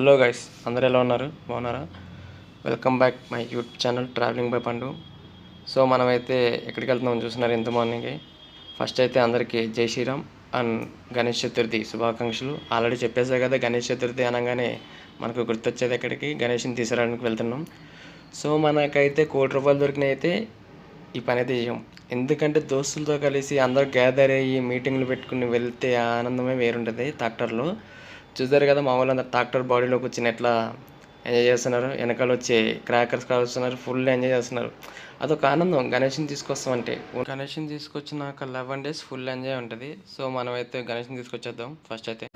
Hello guys, అందరూ ఎలా ఉన్నారు? బాగున్నారా? Welcome back my YouTube channel travelling by పండు. సో మనమైతే ఎక్కడికి వెళ్తున్నామని చూస్తున్నారు ఇంత మార్నింగే. ఫస్ట్ అయితే అందరికీ జై శ్రీరామ్ అండ్ గణేష్ చతుర్థి శుభాకాంక్షలు. ఆల్రెడీ చెప్పేసా కదా, గణేష్ చతుర్థి అనగానే మనకు గుర్తొచ్చేది ఎక్కడికి, గణేష్ని తీసుకురావడానికి వెళ్తున్నాం. సో మనకైతే ₹1,00,00,000 దొరికినాయి. అయితే ఈ పని అయితే చేయం, ఎందుకంటే దోస్తులతో కలిసి అందరూ గ్యాదర్ అయ్యి మీటింగ్లు పెట్టుకుని వెళ్తే ఆనందమే వేరుంటుంది. ట్రాక్టర్లో చూసారు కదా, మా వాళ్ళందరూ ట్రాక్టర్ బాడీలోకి వచ్చి ఎట్లా ఎంజాయ్ చేస్తున్నారు. వెనకాల వచ్చి క్రాకర్స్ కావస్తున్నారు, ఫుల్ ఎంజాయ్ చేస్తున్నారు. అదొక ఆనందం గణేష్ని తీసుకొస్తామంటే. గణేష్ని తీసుకొచ్చినాక 11 days ఫుల్ ఎంజాయ్ ఉంటుంది. సో మనమైతే గణేష్ని తీసుకొచ్చేద్దాం. ఫస్ట్ అయితే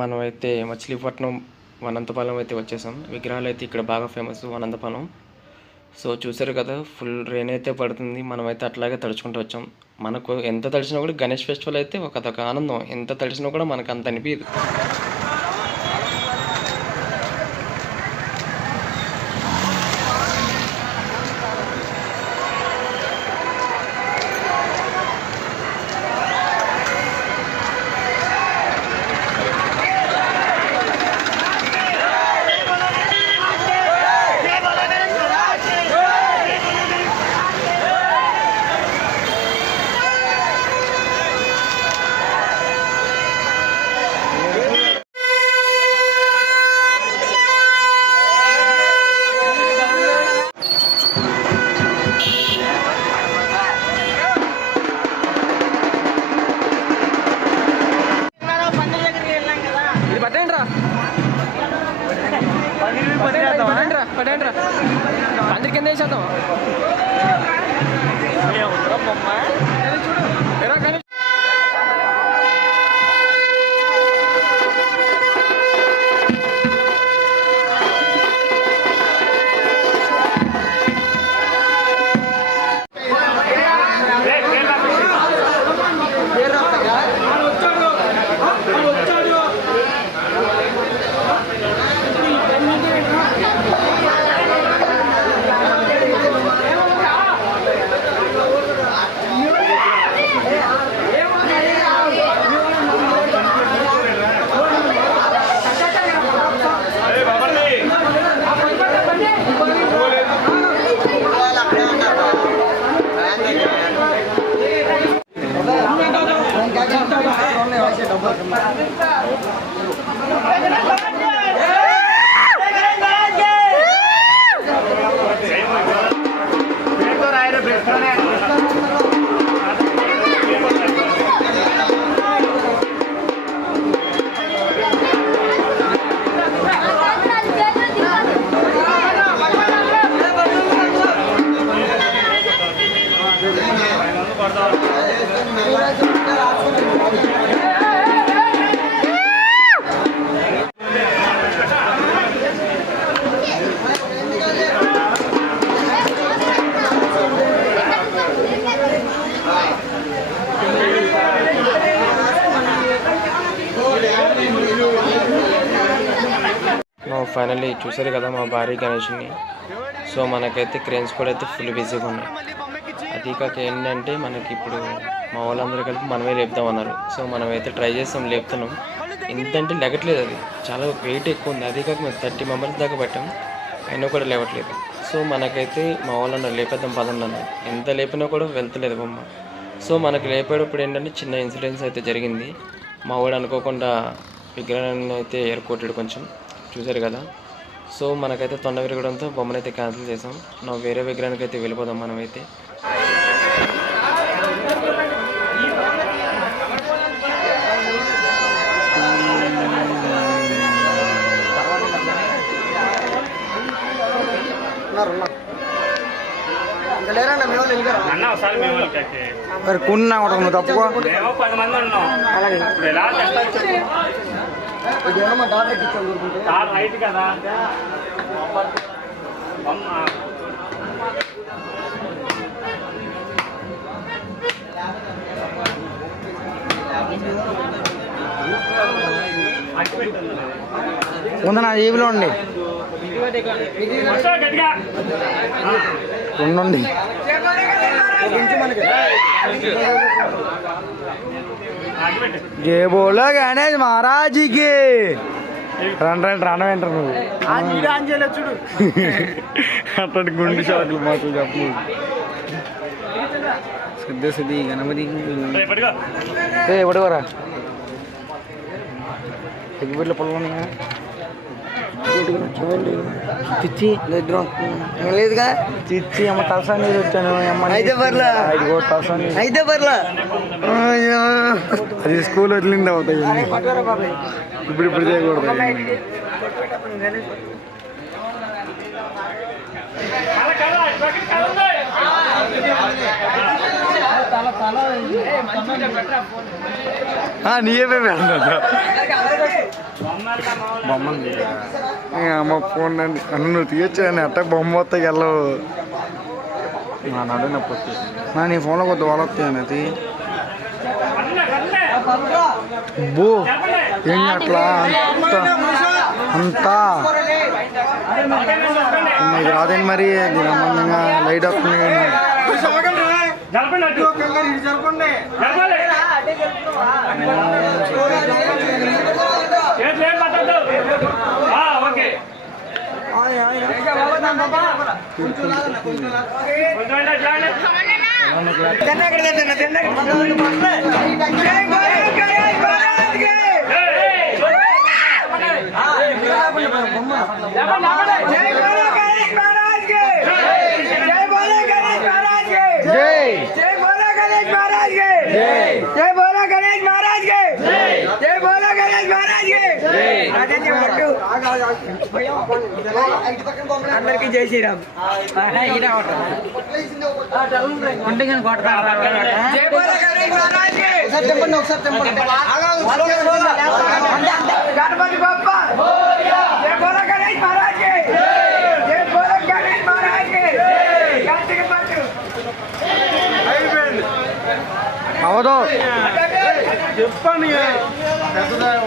మనమైతే మచిలీపట్నం అనంతపాలెం అయితే వచ్చేసాం. విగ్రహాలు అయితే ఇక్కడ బాగా ఫేమస్ అనంతపాలెం. సో చూసారు కదా, ఫుల్ రెయిన్ అయితే పడుతుంది. మనమైతే అట్లాగే తడుచుకుంటూ వచ్చాం. మనకు ఎంత తడిచినా కూడా గణేష్ ఫెస్టివల్ అయితే అదొక ఆనందం. ఎంత తడిచినా కూడా మనకు అంత అనిపించదు. అందరి కింద వేసేద్దాం. ఫైనల్లీ చూసారు కదా మా భారీ గణేష్ని. సో మనకైతే క్రేన్స్ కూడా అయితే ఫుల్ బిజీగా ఉన్నాయి. అది కాక ఏంటంటే మనకి ఇప్పుడు మా వాళ్ళందరూ కలిపి మనమే లేపుదామన్నారు. సో మనమైతే ట్రై చేస్తాం, లేపుతున్నాం. ఎందుకంటే లెగట్లేదు, అది చాలా వెయిట్ ఎక్కువ ఉంది. అది కాక మేము 30 members దాకా పట్టాం, అయినా కూడా లేవట్లేదు. సో మనకైతే మా వాళ్ళందరూ లేపేద్దాం పదండి అన్నారు. ఎంత లేపినా కూడా వెళ్తలేదు బొమ్మ. సో మనకు లేపేటప్పుడు ఏంటంటే చిన్న ఇన్సిడెంట్స్ అయితే జరిగింది. మా వాడు అనుకోకుండా విగ్రహాన్ని అయితే ఏర్కొట్టాడు కొంచెం, చూసారు కదా. సో మనకైతే తొండ విరగడంతో బొమ్మనైతే క్యాన్సిల్ చేసాం. నా వేరే విగ్రహానికి అయితే వెళ్ళిపోదాం మనమైతే. మరి కున్నా నువ్వు తప్పుకో. అలాగే ఇదేమో డాక్టర్ ఇచ్చాను హైట్ కదా. ఉంది నా జేబులో ఉండి ఉండండి జై బోలో గణేష్ మహారాజీకి రండి రండి రానవేంటారు నువ్వు అట్లాంటి గుండె షాకులు మాటలు చెప్పలేదు సిద్ధ సిద్ధి గణపతి ఎప్పుడువరా ఎగ్గిపెట్ల పొలం చిచ్చి లేదుగా చిచ్చి అమ్మ తలసా నీరు వచ్చాను అయితే పర్లా అయితే పర్లా అది స్కూల్ వదిలింది అవుతాయి ఇప్పుడు చేయకూడదు నీయే బొమ్మ అమ్మ ఫోన్ అండి అన్న నువ్వు తీయచ్చాను అట్ట బొమ్మ వస్తాయి వెళ్ళవు నా నడు నొప్పి వచ్చేసి నీ ఫోన్లో కొద్ది వాళ్ళు వస్తాయని అది బో ఏం అట్లా అంతా మీకు రాదండి మరి దీనిమ్మంగా లైట్ వస్తుంది అందరికి జై శ్రీరామ్ గణపతి బప్ప జై బోలో గణేష్ మహారాజ్ జై బోలో గణేష్ మహారాజ్ అవదో చెప్పండి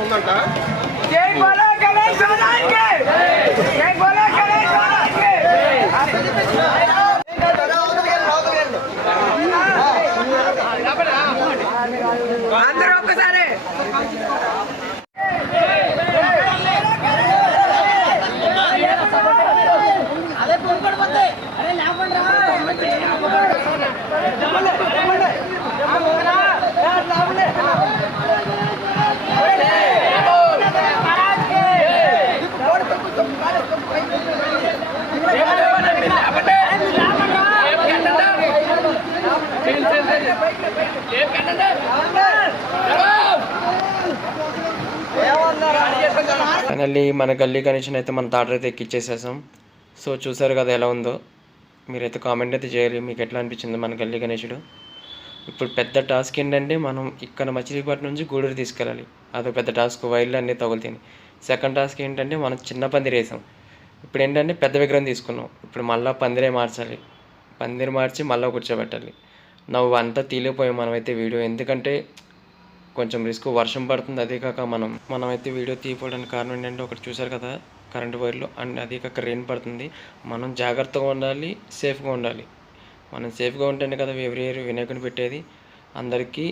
ఉందంట జై బోలో గణేష్ మహారాజ్ జై బోలో గణేష్ మహారాజ్ అందరూ ఒక్కసారి ఫైనల్లీ మన గల్లీ కనెక్షన్ అయితే మన తాటర్ అయితే ఎక్కిచ్చేసేసాం. సో చూసారు కదా ఎలా ఉందో, మీరైతే కామెంట్ అయితే చేయాలి మీకు ఎట్లా అనిపించింది మన గల్లీ గణేశుడు. ఇప్పుడు పెద్ద టాస్క్ ఏంటంటే మనం ఇక్కడ మచిలీపట్నం నుంచి గూడూరు తీసుకెళ్ళాలి, అదొక పెద్ద టాస్క్, వైర్లు అన్నీ తగులుతాయి. సెకండ్ టాస్క్ ఏంటంటే మనం చిన్న పందిరి వేసాం, ఇప్పుడు ఏంటంటే పెద్ద విగ్రహం తీసుకున్నాం, ఇప్పుడు మళ్ళీ పందిరే మార్చాలి, పందిరి మార్చి మళ్ళీ కూర్చోబెట్టాలి. నవ్వు అంతా తీలిపోయాం మనమైతే వీడియో, ఎందుకంటే కొంచెం రిస్క్, వర్షం పడుతుంది. అదే కాక మనమైతే వీడియో తీయడానికి కారణం ఏంటంటే ఒకటి చూసారు కదా కరెంటు వైర్లు, అండ్ అదే కాక రెయిన్ పడుతుంది. మనం జాగ్రత్తగా ఉండాలి, సేఫ్గా ఉండాలి. మనం సేఫ్గా ఉంటేనే కదా ఎవ్రీ ఇయర్ వినాయకుని పెట్టేది. అందరికీ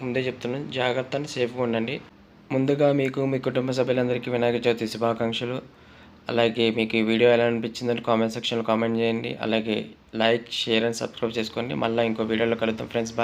ముందే చెప్తున్నాను, జాగ్రత్త అని సేఫ్గా ఉండండి. ముందుగా మీకు మీ కుటుంబ సభ్యులందరికీ వినాయక చవితి శుభాకాంక్షలు. అలాగే మీకు ఈ వీడియో ఎలా అనిపించిందని కామెంట్ సెక్షన్లో కామెంట్ చేయండి. అలాగే లైక్, షేర్ అండ్ సబ్స్క్రైబ్ చేసుకోండి. మళ్ళీ ఇంకో వీడియోలో కలుద్దాం ఫ్రెండ్స్.